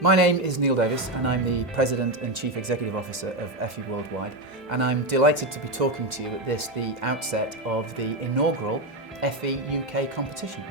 My name is Neal Davies and I'm the President and Chief Executive Officer of Effie Worldwide, and I'm delighted to be talking to you at the outset of the inaugural Effie UK competition.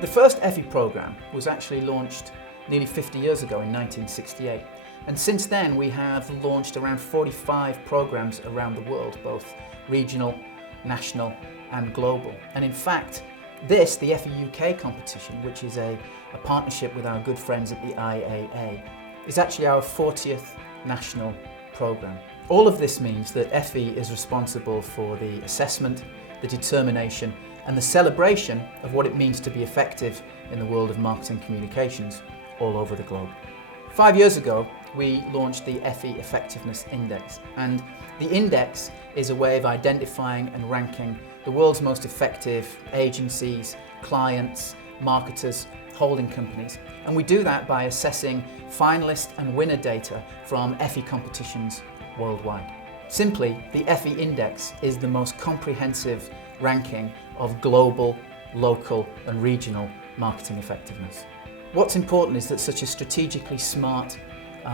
The first Effie programme was actually launched nearly 50 years ago in 1968. And since then we have launched around 45 programmes around the world, both regional, national and global. And in fact, the Effie UK competition, which is a partnership with our good friends at the IAA, is actually our 40th national programme. All of this means that Effie is responsible for the assessment, the determination and the celebration of what it means to be effective in the world of marketing communications all over the globe. 5 years ago, we launched the Effie Effectiveness Index, and the index is a way of identifying and ranking the world's most effective agencies, clients, marketers, holding companies, and we do that by assessing finalist and winner data from Effie competitions worldwide. Simply, the Effie Index is the most comprehensive ranking of global, local and regional marketing effectiveness. What's important is that such a strategically smart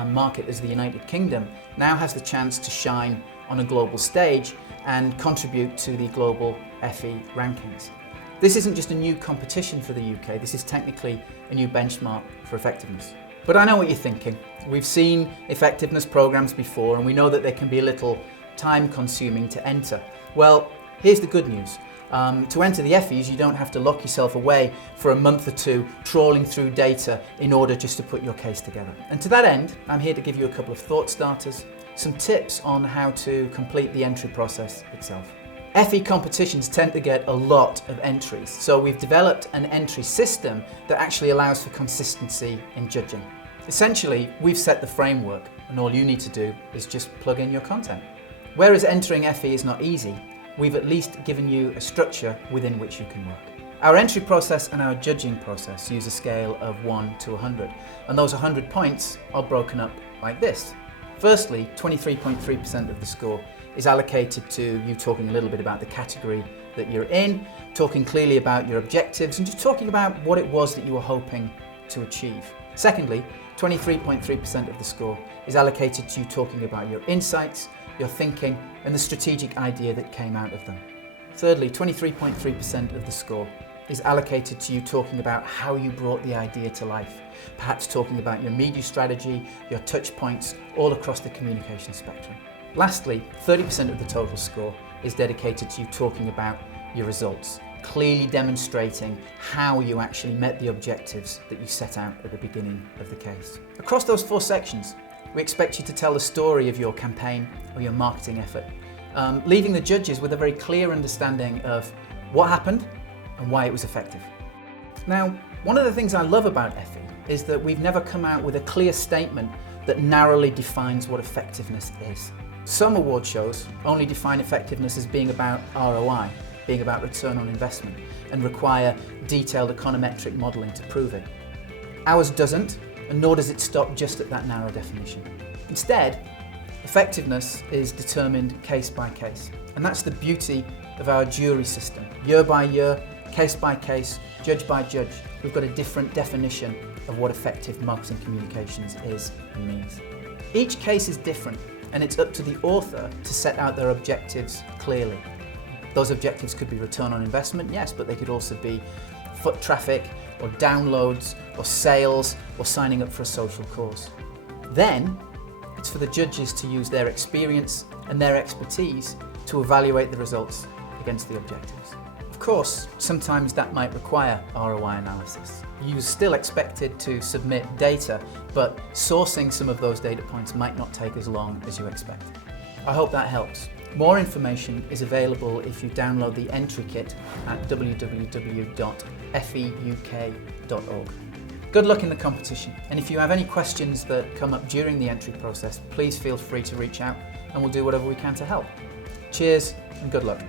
market as the United Kingdom now has the chance to shine on a global stage and contribute to the global Effie rankings. This isn't just a new competition for the UK, this is technically a new benchmark for effectiveness. But I know what you're thinking. We've seen effectiveness programs before and we know that they can be a little time consuming to enter. Well, here's the good news. To enter the Effies, you don't have to lock yourself away for a month or two trawling through data in order just to put your case together. And to that end, I'm here to give you a couple of thought starters, some tips on how to complete the entry process itself. Effie competitions tend to get a lot of entries, so we've developed an entry system that actually allows for consistency in judging. Essentially, we've set the framework and all you need to do is just plug in your content. Whereas entering Effie is not easy, we've at least given you a structure within which you can work. Our entry process and our judging process use a scale of 1 to 100, and those 100 points are broken up like this. Firstly, 23.3% of the score is allocated to you talking a little bit about the category that you're in, talking clearly about your objectives, and just talking about what it was that you were hoping to achieve. Secondly, 23.3% of the score is allocated to you talking about your insights, your thinking and the strategic idea that came out of them. Thirdly, 23.3% of the score is allocated to you talking about how you brought the idea to life, perhaps talking about your media strategy, your touch points all across the communication spectrum. Lastly, 30% of the total score is dedicated to you talking about your results, clearly demonstrating how you actually met the objectives that you set out at the beginning of the case. Across those 4 sections, we expect you to tell the story of your campaign or your marketing effort, leaving the judges with a very clear understanding of what happened and why it was effective. Now, one of the things I love about Effie is that we've never come out with a clear statement that narrowly defines what effectiveness is. Some award shows only define effectiveness as being about ROI, being about return on investment, and require detailed econometric modelling to prove it. Ours doesn't, and nor does it stop just at that narrow definition. Instead, effectiveness is determined case by case, and that's the beauty of our jury system. Year by year, case by case, judge by judge, we've got a different definition of what effective marketing communications is and means. Each case is different, and it's up to the author to set out their objectives clearly. Those objectives could be return on investment, yes, but they could also be foot traffic, or downloads, or sales, or signing up for a social cause. Then, it's for the judges to use their experience and their expertise to evaluate the results against the objectives. Of course, sometimes that might require ROI analysis. You're still expected to submit data, but sourcing some of those data points might not take as long as you expect. I hope that helps. More information is available if you download the entry kit at www.effieuk.org. Good luck in the competition, and if you have any questions that come up during the entry process, please feel free to reach out and we'll do whatever we can to help. Cheers and good luck.